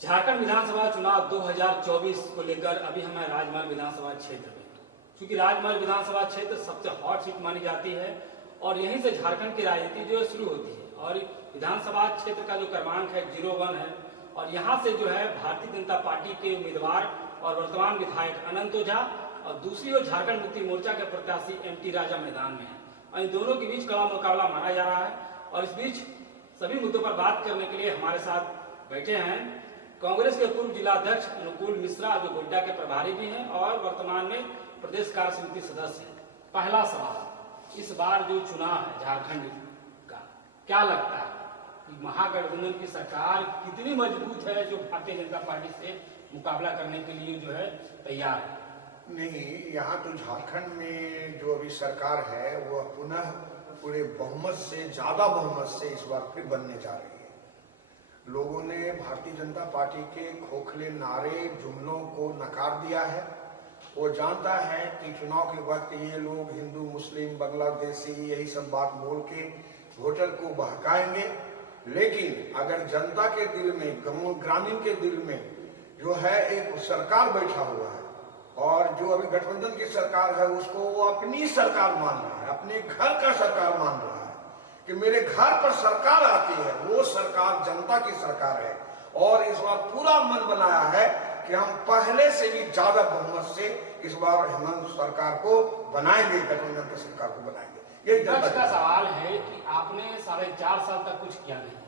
झारखंड विधानसभा चुनाव 2024 को लेकर अभी हम हैं राजमहल विधानसभा क्षेत्र में। क्योंकि राजमहल विधानसभा क्षेत्र सबसे हॉट सीट मानी जाती है और यहीं से झारखंड की राजनीति जो है शुरू होती है। और विधानसभा क्षेत्र का जो क्रमांक है 01 है और यहाँ से जो है भारतीय जनता पार्टी के उम्मीदवार और वर्तमान विधायक अनंत ओझा और दूसरी ओर झारखंड मुक्ति मोर्चा के प्रत्याशी एमटी राजा मैदान में है और इन दोनों के बीच कड़ा मुकाबला माना जा रहा है। और इस बीच सभी मुद्दों पर बात करने के लिए हमारे साथ बैठे हैं कांग्रेस के पूर्व जिलाध्यक्ष अनुकूल मिश्रा जो गोड्डा के प्रभारी भी हैं और वर्तमान में प्रदेश कार्य समिति सदस्य हैं। पहला सवाल, इस बार जो चुनाव है झारखंड का, क्या लगता है कि महागठबंधन की सरकार कितनी मजबूत है जो भारतीय जनता पार्टी से मुकाबला करने के लिए जो है तैयार है? नहीं, यहाँ तो झारखंड में जो अभी सरकार है वह पुनः पूरे बहुमत से, ज्यादा बहुमत से इस बार फिर बनने जा रही है। लोगों ने भारतीय जनता पार्टी के खोखले नारे, जुमलों को नकार दिया है। वो जानता है कि चुनाव के वक्त ये लोग हिंदू, मुस्लिम, बांग्लादेशी यही सब बात बोल के वोटर को बहकाएंगे। लेकिन अगर जनता के दिल में, ग्रामीण के दिल में जो है एक सरकार बैठा हुआ है और जो अभी गठबंधन की सरकार है उसको वो अपनी सरकार मान रहा है, अपने घर का सरकार मान रहा है कि मेरे घर पर सरकार आती है, वो सरकार जनता की सरकार है। और इस बार पूरा मन बनाया है कि हम पहले से भी ज्यादा बहुमत से इस बार हेमंत सरकार को बनाएंगे, गठबंधन की सरकार को बनाएंगे। ये जनता का सवाल है कि आपने 4.5 साल तक कुछ किया नहीं,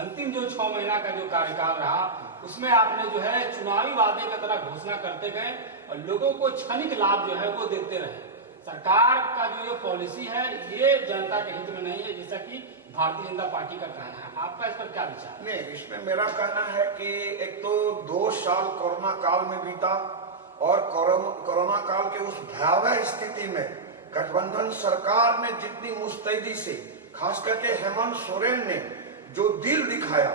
अंतिम जो 6 महीना का जो कार्यकाल रहा उसमें आपने जो है चुनावी वादे की तरह घोषणा करते गए और लोगों को क्षणिक लाभ जो है वो देते रहे। सरकार का जो ये पॉलिसी है ये जनता के हित में नहीं है, जैसा कि भारतीय जनता पार्टी का कहना है। आपका इस पर क्या विचार? नहीं, इसमें मेरा कहना है कि एक तो 2 साल कोरोना काल में बीता और कोरोना काल के उस भयावह स्थिति में गठबंधन सरकार ने जितनी मुस्तैदी से, खास करके हेमंत सोरेन ने जो दिल दिखाया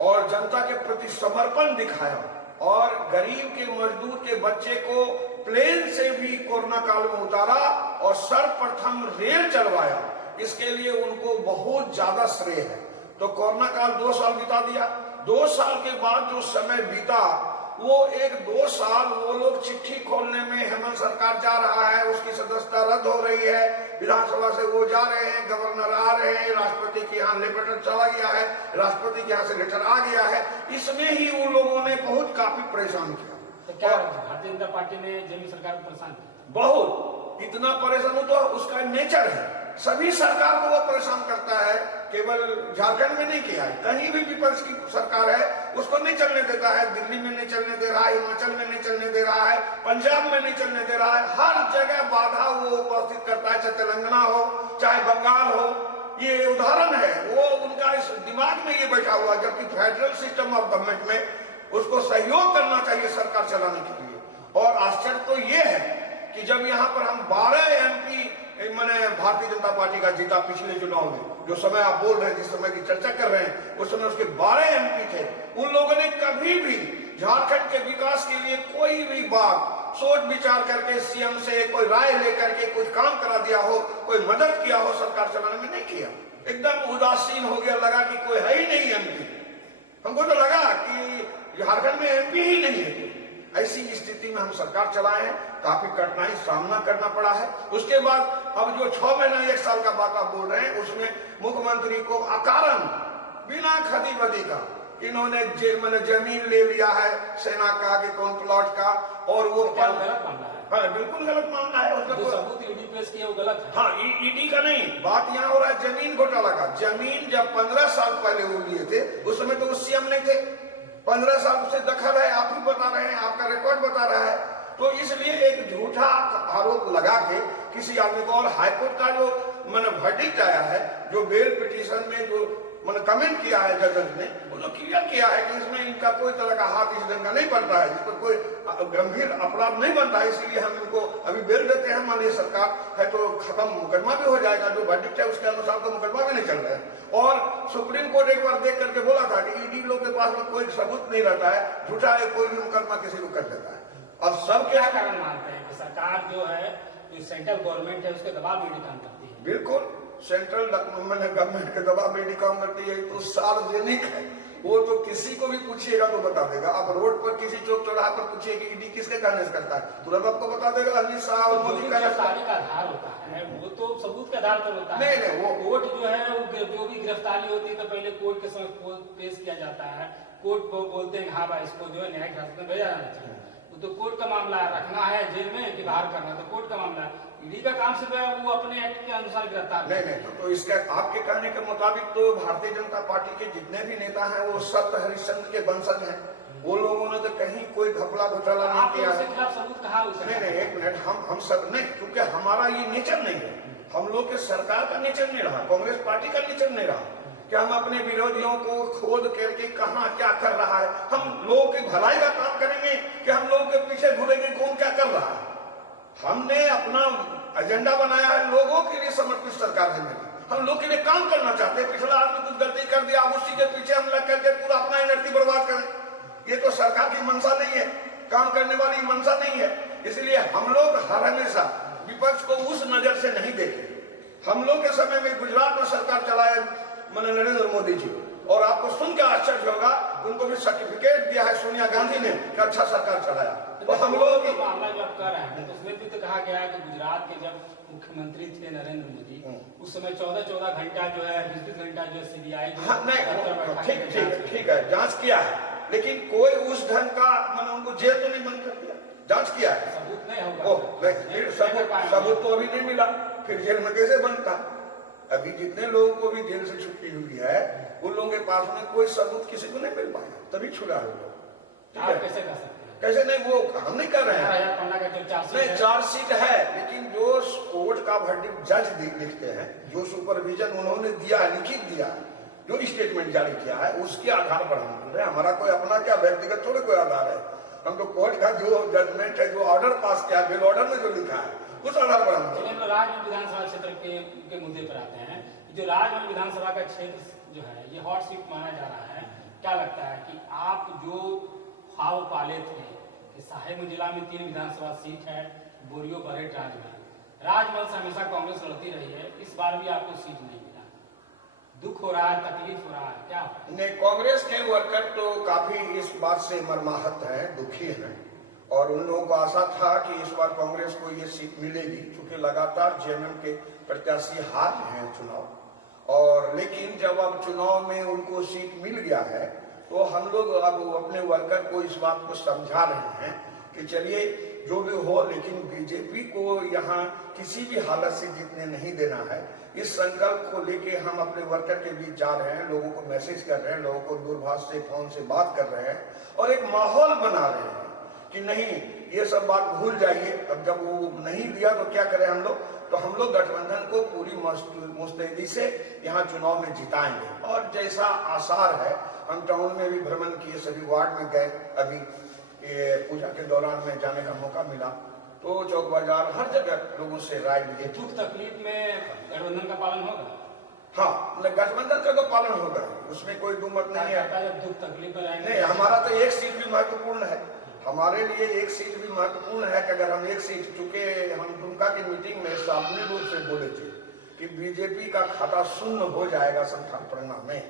और जनता के प्रति समर्पण दिखाया और गरीब के, मजदूर के बच्चे को प्लेन से भी कोरोना काल में उतारा और सर्वप्रथम रेल चलवाया, इसके लिए उनको बहुत ज्यादा श्रेय है। तो कोरोना काल 2 साल बिता दिया। 2 साल के बाद जो समय बीता वो 1-2 साल वो लोग चिट्ठी खोलने में, हेमंत सरकार जा रहा है, उसकी सदस्यता रद्द हो रही है, विधानसभा से वो जा रहे हैं, गवर्नर आ रहे हैं, राष्ट्रपति के यहाँ लेटर चला गया है, राष्ट्रपति के यहाँ से लेटर आ गया है, इसमें ही उन लोगों ने बहुत काफी परेशान किया। तो क्या भारतीय जनता पार्टी ने जमीन सरकार को परेशान किया? बहुत, इतना परेशान हो तो उसका नेचर है, सभी सरकार को वो परेशान करता है, केवल झारखंड में नहीं किया है, कहीं भी विपक्ष की सरकार है उसको नहीं चलने देता है। दिल्ली में नहीं चलने दे रहा है, हिमाचल में नहीं चलने दे रहा है, पंजाब में नहीं चलने दे रहा है, हर जगह बाधा वो उपस्थित करता है, चाहे तेलंगाना हो चाहे बंगाल हो। ये उदाहरण है, वो उनका इस दिमाग में ये बैठा हुआ, जबकि फेडरल सिस्टम ऑफ गवर्नमेंट में उसको सहयोग करना चाहिए सरकार चलाने के लिए। और आश्चर्य तो ये है कि जब यहाँ पर हम 12 MP मैंने भारतीय जनता पार्टी का जीता पिछले चुनाव में, जो समय आप बोल रहे हैं, जिस समय की चर्चा कर रहे हैं, उस समय उसके 12 MP थे। उन लोगों ने कभी भी झारखंड के विकास के लिए कोई भी बात सोच विचार करके सीएम से कोई राय लेकर के कुछ काम करा दिया हो, कोई मदद किया हो सरकार चलाने में, नहीं किया। एकदम उदासीन हो गया, लगा कि कोई है ही नहीं MP। हमको तो लगा कि झारखंड में MP ही नहीं है। ऐसी स्थिति में हम सरकार चलाए हैं, काफी कठिनाई सामना करना पड़ा है। उसके बाद अब जो 6 महीना 1 साल का बात आप बोल रहे हैं, उसमें मुख्यमंत्री को अकारण बिना खदी बदी का इन्होंने जमीन ले लिया है सेना का कि कौन प्लॉट का, और वो गलत मामला है। हाँ, बिल्कुल गलत मामला है। जो सबूत ईडी पेश किया वो गलत है। हाँ, ईडी का नहीं, बात यहाँ हो रहा है जमीन घोटाला का। जमीन जब 15 साल पहले वो लिए थे उस समय तो वो सीएम नहीं थे, 15 साल से दखल है, आप ही बता रहे हैं, आपका रिकॉर्ड बता रहा है। तो इसलिए एक झूठा आरोप लगा के किसी आदमी को, और हाईकोर्ट का जो वर्डिक्ट आया है, जो बेल पिटीशन में जो कमेंट किया है जज ने, वो जो क्लियर किया है कि इसमें इनका कोई तरह का हाथ इस ढंग का नहीं बनता है, जिस पर कोई गंभीर अपराध नहीं बनता है, इसलिए हम इनको अभी बेल देते हैं। मान लीजिए सरकार है तो खत्म, मुकदमा भी हो जाएगा, जो वर्डिक्ट है उसके अनुसार तो मुकदमा भी नहीं चल रहा है। और सुप्रीम कोर्ट एक बार देख करके बोला था कि ईडी लोग के पास में कोई सबूत नहीं रहता है, झूठा है, कोई भी मुकदमा किसी को कर देता है। और सब क्या कारण मानते हैं कि सरकार जो है, जो सेंट्रल गवर्नमेंट है, उसके दबाव में काम करती है? बिल्कुल, सेंट्रल गवर्नमेंट के दबाव में काम करती है, तो सार्वजनिक है, वो तो किसी को भी पूछिएगा तो बता देगा। आप रोड पर किसी चौक चौराहे पर पूछिए कि ईडी किसके कहने से करता है, तुरंत आपको बता देगा अमित शाह और मोदी का गिरफ्तारी का आधार होता है, वो तो सबूत के आधार पर होता है। नहीं, वो कोर्ट जो है वो जो भी गिरफ्तारी होती है तो पहले कोर्ट के समक्ष पेश किया जाता है। कोर्ट को बोलते हैं हाँ भाई इसको जो है न्यायिक हिरासत में भेजा जाना चाहिए, वो तो कोर्ट का मामला है, रखना है जेल में कि बाहर करना तो कोर्ट का मामला है। ईडी का काम सिर्फ वो अपने एक्ट के अनुसार गिरफ्तार नहीं तो इसका आपके कहने के मुताबिक तो भारतीय जनता पार्टी के जितने भी नेता हैं वो सप्त हरिश्चंद्र के वंशज हैं। वो लोगों ने तो कहीं कोई घपला घोटाला नहीं किया है। खिलाफ सबूत कहा? नहीं, एक मिनट, हम सब नहीं, क्योंकि हमारा ये नेचर नहीं है। हम लोग के सरकार का नेचर नहीं रहा, कांग्रेस पार्टी का नेचर नहीं रहा कि हम अपने विरोधियों को खोद करके कहाँ क्या कर रहा है। हम लोगों की भलाई का काम करेंगे कि हम लोगों के पीछे घूरेंगे कौन क्या कर रहा है। हमने अपना एजेंडा बनाया है, लोगों के लिए समर्पित सरकार है मेरी। हम लोग के लिए काम करना चाहते हैं। पिछला आदमी कुछ गलती कर दिया, अब उसी के पीछे हम लग करके पूरा अपना एनर्जी बर्बाद करें, ये तो सरकार की मंशा नहीं है, काम करने वाली मंशा नहीं है। इसलिए हम लोग हर हमेशा विपक्ष को उस नजर से नहीं देखे। हम लोग के समय में गुजरात में सरकार चलाए मैंने नरेंद्र मोदी जी, और आपको सुन के आश्चर्य होगा, उनको भी सर्टिफिकेट दिया है सोनिया गांधी ने कि अच्छा सरकार चलाया। तो हम लोग की मामला जब कर रहे हैं तो उसमें भी तो कहा गया है कि गुजरात के जब मुख्यमंत्री थे नरेंद्र मोदी, उस समय 14 घंटा जो है 20 घंटा जो सीबीआई ठीक है, जांच किया है, लेकिन कोई उस ढंग का मैंने उनको जेल तो नहीं बंद कर दिया, जांच किया है, सबूत नहीं होगा। फिर सबूत तो अभी नहीं मिला, फिर जेल में कैसे बनता। अभी जितने लोगों को भी जेल से छुट्टी हुई है उन लोगों के पास में कोई सबूत किसी को नहीं मिल पाया, तभी छुड़ा है लोग। कैसे कर सकते हैं? कैसे नहीं, वो हम नहीं कर रहे हैं। नहीं, चार्जशीट है, लेकिन जो कोर्ट का वर्डिक्ट जज लिखते हैं, जो सुपरविजन उन्होंने दिया है, लिखित दिया है, जो स्टेटमेंट जारी किया है, उसके आधार पर हम बोल रहे हैं। हमारा कोई अपना क्या व्यक्तिगत थोड़े कोई आधार है। हम तो कोर्ट का जो जजमेंट है, जो ऑर्डर पास किया, बिल ऑर्डर में जो लिखा है, उस आधार पर हम राजमहल विधानसभा क्षेत्र के मुद्दे पर आते हैं। जो राजमहल विधानसभा का क्षेत्र जो है ये हॉट सीट माना जा रहा है। क्या लगता है कि आप जो ख्वाब पाले थे कि साहेब जिला में 3 विधानसभा सीट है, बोरियो बरेट राजमहल से हमेशा कांग्रेस लड़ती रही है, इस बार भी आपको सीट नहीं मिला, दुख हो रहा है, तकलीफ हो रहा है, क्या हो? नहीं, कांग्रेस के वर्कर तो काफी इस बात से मर्माहत हैं, दुखी हैं, और उन लोगों को आशा था कि इस बार कांग्रेस को ये सीट मिलेगी, क्योंकि लगातार जेएमएम के प्रत्याशी हार रहे हैं चुनाव। और लेकिन जब अब चुनाव में उनको सीट मिल गया है तो हम लोग अब अपने वर्कर को इस बात को समझा रहे हैं कि चलिए जो भी हो, लेकिन बीजेपी को यहाँ किसी भी हालत से जीतने नहीं देना है। इस संकल्प को लेके हम अपने वर्कर के बीच जा रहे हैं, लोगों को मैसेज कर रहे हैं, लोगों को दूरभाष से फोन से बात कर रहे हैं और एक माहौल बना रहे हैं कि नहीं, ये सब बात भूल जाइए। अब जब वो नहीं दिया तो क्या करें हम लोग, तो हम लोग गठबंधन को पूरी मुस्तैदी से यहाँ चुनाव में जिताएंगे। और जैसा आसार है, हम टाउन में भी भ्रमण किए, सभी वार्ड में गए, अभी ये पूजा के दौरान में जाने का मौका मिला, तो चौक बाजार हर जगह लोगों से राय लिए। दुख तकलीफ में गठबंधन का पालन होगा? हाँ, गठबंधन का तो पालन होगा, उसमें कोई दो मत नहीं है। दुख तकलीफ में नहीं, हमारा तो एक सीट भी महत्वपूर्ण है, हमारे लिए एक सीट भी महत्वपूर्ण है कि अगर हम एक सीट, चूंकि हम दुमका की मीटिंग में सामने रूप से बोले थे कि बीजेपी का खाता शून्य हो जाएगा संस्थान परिणाम में,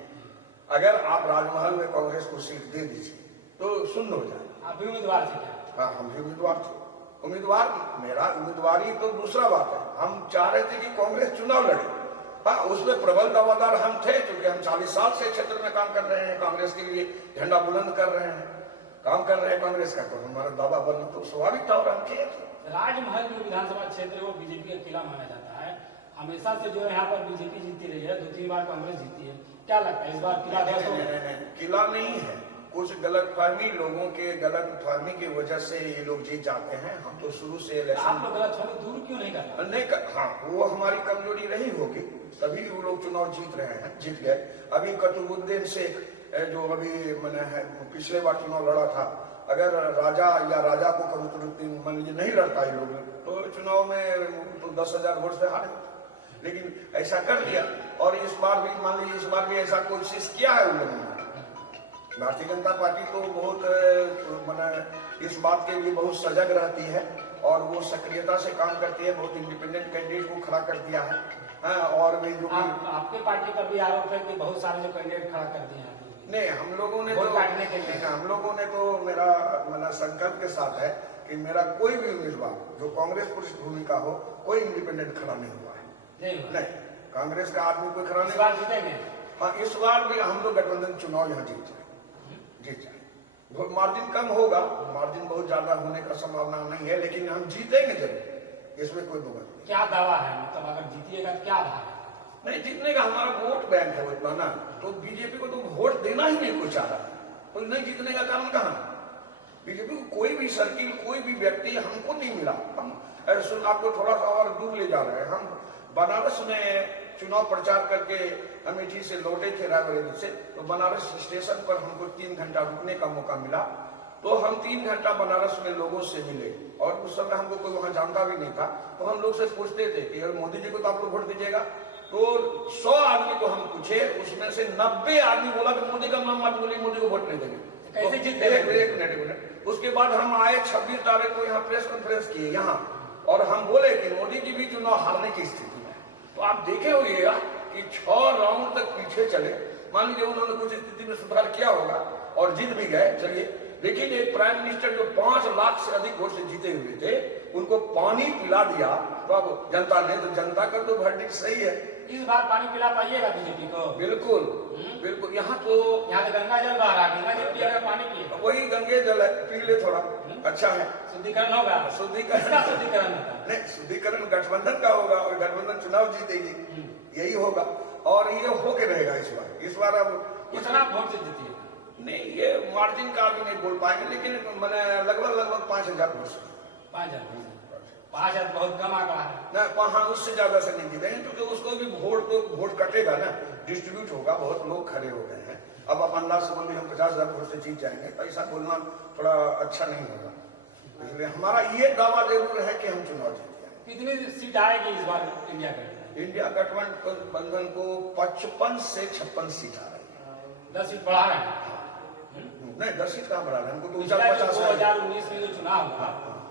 अगर आप राजमहल में कांग्रेस को सीट दे दीजिए तो शून्य हो जाएगा। आप भी उम्मीदवार थे? हाँ, हम भी उम्मीदवार थे। उम्मीदवार, मेरा उम्मीदवारी तो दूसरा बात है, हम चाह रहे थे कि कांग्रेस चुनाव लड़े। हाँ, उसमें प्रबल दावादार हम थे, क्योंकि हम 40 साल से क्षेत्र में काम कर रहे हैं, कांग्रेस के लिए झंडा बुलंद कर रहे हैं, काम कर रहे हैं कांग्रेस का, तो हमारा दावा बनना तो स्वाभाविक था और हम किए थे। राजमहल जो विधानसभा क्षेत्र है वो बीजेपी का किला माना जाता है, हमेशा से जो है यहाँ पर बीजेपी जीती रही है, 2-3 बार कांग्रेस जीती है। क्या लगता है इस बार किला? नहीं, किला नहीं है, कुछ गलतफहमी, लोगों के गलतफहमी की वजह से ये लोग जीत जाते हैं। हम तो शुरू से आप लोग गलतफहमी दूर क्यों नहीं करते? नहीं, हाँ, वो हमारी कमजोरी रही होगी, तभी वो लोग चुनाव जीत रहे हैं, जीत गए। अभी कुतुबुद्दीन शेख जो अभी मैंने है पिछले बार चुनाव लड़ा था, अगर राजा को कुतुबुद्दीन मान लीजिए नहीं लड़ता ये लोग तो चुनाव में तो 10,000 वोट से हारे, लेकिन ऐसा कर दिया। और इस बार भी मान लीजिए, इस बार भी ऐसा कोशिश किया है उन लोगों ने। भारतीय जनता पार्टी तो बहुत मैंने इस बात के लिए बहुत सजग रहती है और वो सक्रियता से काम करती है, बहुत इंडिपेंडेंट कैंडिडेट को खड़ा कर दिया है। हाँ, और भी जो आपके पार्टी पर भी आरोप है कि बहुत सारे जो कैंडिडेट खड़ा कर दिए हैं। नहीं, हम लोगों ने वोट काटने के लिए। हम लोगों ने तो मेरा मतलब संकल्प के साथ है कि मेरा कोई भी उम्मीदवार जो कांग्रेस पृष्ठभूमि का हो, कोई इंडिपेंडेंट खड़ा नहीं हुआ है। नहीं, कांग्रेस का आदमी कोई खड़ा नहीं। जीतेंगे। हाँ, इस बार भी हम लोग गठबंधन चुनाव यहाँ जीत जाए। मार्जिन कम होगा, मार्जिन बहुत ज्यादा होने का संभावना नहीं है, लेकिन हम जीतेंगे जरूर, इसमें कोई दो बात नहीं। क्या दावा है, मतलब अगर जीतिएगा तो क्या दावा है? नहीं, जीतने का हमारा वोट बैंक है उतना ना, तो बीजेपी को तो वोट देना ही नहीं कोई चाह रहा, तो नहीं जीतने का कारण कहाँ? बीजेपी को कोई भी सर्किल, कोई भी व्यक्ति हमको नहीं मिला। हम आपको थोड़ा सा और दूर ले जा रहे हैं। हम बनारस में चुनाव प्रचार करके अमेठी से लौटे थे, रायबरेली से, तो बनारस स्टेशन पर हमको 3 घंटा रुकने का मौका मिला। तो हम 3 घंटा बनारस में लोगों से मिले, और उस समय हमको कोई वहां जानता भी नहीं था। तो हम लोग से पूछते थे कि अगर मोदी जी को तो आप लोग वोट दीजिएगा, तो 100 आदमी को हम पूछे, उसमें से 90 आदमी बोला कि मोदी का नाम मत बोलिए, मोदी को वोट नहीं देंगे। कैसे जीते? एक मिनट। उसके बाद हम आए 26 तारीख को यहाँ प्रेस कॉन्फ्रेंस किए यहाँ, और हम बोले कि मोदी जी भी चुनाव हारने की स्थिति में। तो आप देखे होइएगा कि 6 राउंड तक पीछे चले। मान लीजिए उन्होंने कुछ स्थिति में सुधार किया होगा और जीत भी गए, चलिए, लेकिन एक प्राइम मिनिस्टर जो 5 लाख से अधिक वोट से जीते हुए थे, उनको पानी पिला दिया। तो अब जनता ने, तो जनता का तो वर्डिक्ट सही है। इस बार पानी पिला पाइएगा बीजेपी को? बिल्कुल बिल्कुल। यहाँ तो गंगा जल बह रहा है, गंगा जल पिएगा, पानी पिएगा। वही गंगे जल है, पी ले, थोड़ा अच्छा है। शुद्धिकरण होगा? शुद्धिकरण होगा? नहीं, शुद्धिकरण गठबंधन का होगा और गठबंधन चुनाव जीतेगी, यही होगा, और ये होके रहेगा इस बार। अब कितना वोट से जीतिएगा? नहीं, ये मार्जिन का भी नहीं बोल पाएंगे, लेकिन मैंने लगभग 5,000 वोट से। 5,000 बहुत कम आंकड़ा है ना, वहां उससे ज्यादा से नहीं जीतेंगे, क्योंकि उसको भी वोट कटेगा ना, डिस्ट्रीब्यूट होगा, बहुत लोग खड़े हो गए हैं। अब आप अंदाज से बोलिए हम 50,000 वोट से जीत जाएंगे, तो ऐसा बोलना थोड़ा अच्छा नहीं होगा। इसलिए हमारा ये दावा जरूर है कि हम चुनाव जीत जाएंगे। कितनी सीट आएगी इस बार इंडिया गठबंधन को 55 से 56 सीट आ रही है। 10 सीट बढ़ा रहे हैं? नहीं, 10 सीट कहाँ बढ़ा रहे हैं, हमको तो 2019 में जो चुनाव हुआ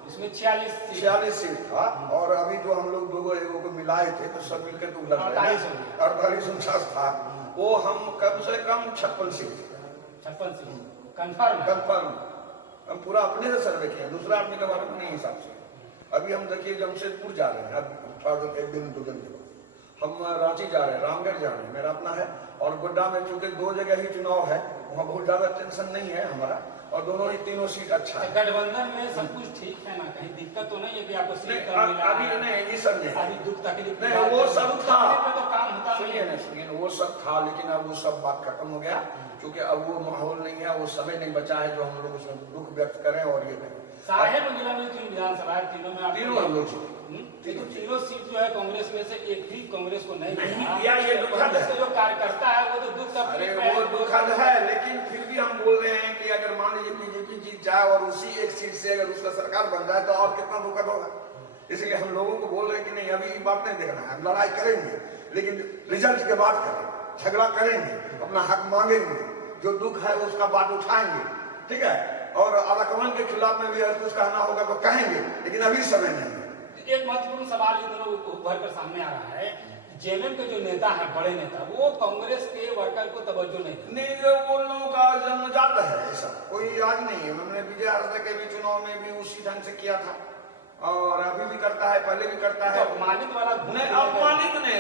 इसमें 46 सीट था, और अभी जो हम लोग दोगो को मिलाए थे तो सब मिलकर तो 48-49 था, वो हम कम से कम 56 सीट। 56 seat confirm. हम पूरा अपने से सर्वे किए, दूसरा आदमी के बारे में नहीं हिसाब से। अभी हम देखिए जमशेदपुर जा रहे हैं, अब एक दिन 2 दिन के बाद हम रांची जा रहे हैं, रामगढ़ जा रहे हैं, मेरा अपना है, और गोड्डा में चूंकि 2 जगह ही चुनाव है, वहाँ बहुत ज्यादा टेंशन नहीं है हमारा, और दोनों ही तीनों सीट अच्छा है। गठबंधन में सब कुछ ठीक है ना, कहीं दिक्कत तो नहीं है कि आपको सीट कम मिला? अभी नहीं, ये सब नहीं, अभी दुख तकलीफ नहीं, वो सब था, तो काम होता सुनिए, वो सब था, लेकिन अब वो सब बात खत्म हो गया, क्योंकि अब वो माहौल नहीं है, वो समय नहीं बचा है जो हम लोग उसमें दुख व्यक्त करें। और ये साहेब जिला में 3 विधानसभा है, तीनों हम लोग तीनों सीट जो है कांग्रेस में से एक भी कांग्रेस को नहीं मिला। ये दुखद है, जो कार्यकर्ता है वो तो दुख वो दुखद है, लेकिन फिर भी हम बोल रहे हैं कि अगर मान लीजिए बीजेपी जीत जाए और उसी एक सीट से अगर उसका सरकार बन जाए तो और कितना दुखद होगा। इसलिए हम लोगों को बोल रहे हैं कि नहीं, अभी बात नहीं देखना है, हम लड़ाई करेंगे, लेकिन रिजल्ट के बाद करेंगे, झगड़ा करेंगे, अपना हक मांगेंगे, जो दुख है उसका बात उठाएंगे, ठीक है, और आलाकमान के खिलाफ में भी अगर कुछ कहना होगा तो कहेंगे, लेकिन अभी समय नहीं है। एक महत्वपूर्ण सवाल इन दिनों उभर कर सामने आ रहा है, जेएमएम के जो नेता है, बड़े नेता, वो कांग्रेस के वर्कर को तवज्जो नहीं, वो लोगों का जन्मजात है, ऐसा कोई आज नहीं है। हमने विजय हारदा के भी चुनाव में भी उसी ढंग से किया था, और अभी भी करता है, पहले भी करता है। अपमानित वाला नहीं, अपमानित नहीं,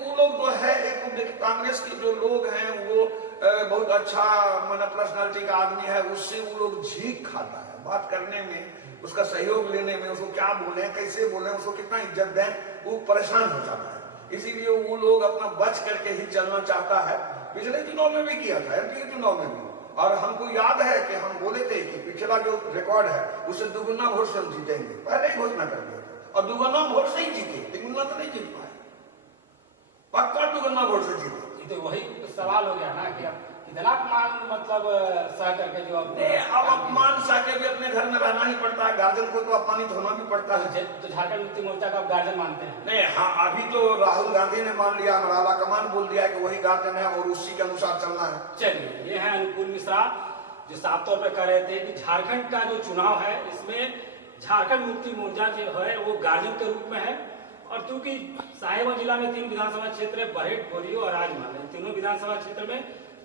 वो लोग जो है, एक कांग्रेस के जो लोग हैं वो बहुत अच्छा मन पर्सनालिटी का आदमी है, उससे वो लोग झीक खाता है बात करने में, उसका सहयोग लेने में, उसको क्या बोले, कैसे बोले, उसको कितना इज्जत दें, वो परेशान हो जाता है। इसीलिए वो लोग अपना बच करके ही चलना चाहता है। पिछले चुनाव में भी किया था, एमपी के चुनाव में भी, और हमको याद है कि हम बोले थे कि पिछला जो रिकॉर्ड है उससे 2 वोट से हम जीतेंगे, पहले ही घोषणा कर दिया, और 2 वोट से ही जीते, 3 तो नहीं जीत पाए, पक्का 2 वोट से जीते। तो वही सवाल हो गया ना कि इतना अपमान मतलब सह करके जो अब अपमान सह के भी अपने घर में रहना ही पड़ता है, गार्जियन को तो अपमानित होना भी पड़ता है। तो झारखंड मुक्ति मोर्चा का गार्जियन मानते हैं? नहीं, हाँ, अभी तो राहुल गांधी ने मान लिया, हमारा कमान बोल दिया कि वही गार्जियन है और उसी के अनुसार चलना है। चलिए, ये है अनुकूल मिश्रा, जो साफ तौर पर कह रहे थे कि झारखंड का जो चुनाव है इसमें झारखंड मुक्ति मोर्चा जो है वो गार्जियन के रूप में है, और चूंकि साहेबगंज जिला में 3 विधानसभा क्षेत्र है, बरहेट, बोरियो और राजमहल, तीनों विधानसभा क्षेत्र में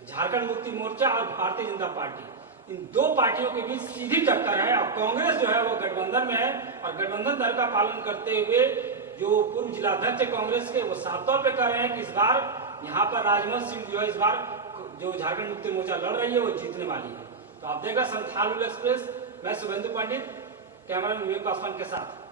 झारखंड मुक्ति मोर्चा और भारतीय जनता पार्टी, इन दो पार्टियों के बीच सीधी टक्कर है। और कांग्रेस जो है वो गठबंधन में है और गठबंधन दर का पालन करते हुए जो पूर्व जिलाध्यक्ष कांग्रेस के वो साफ तौर पर कह रहे हैं कि इस बार यहाँ पर राजमल सिंह जो है इस बार जो झारखंड मुक्ति मोर्चा लड़ रही है वो जीतने वाली है। तो आप देखा संथाल एक्सप्रेस, मैं शुभेंदु पंडित, कैमरा विवेक पासवान के साथ।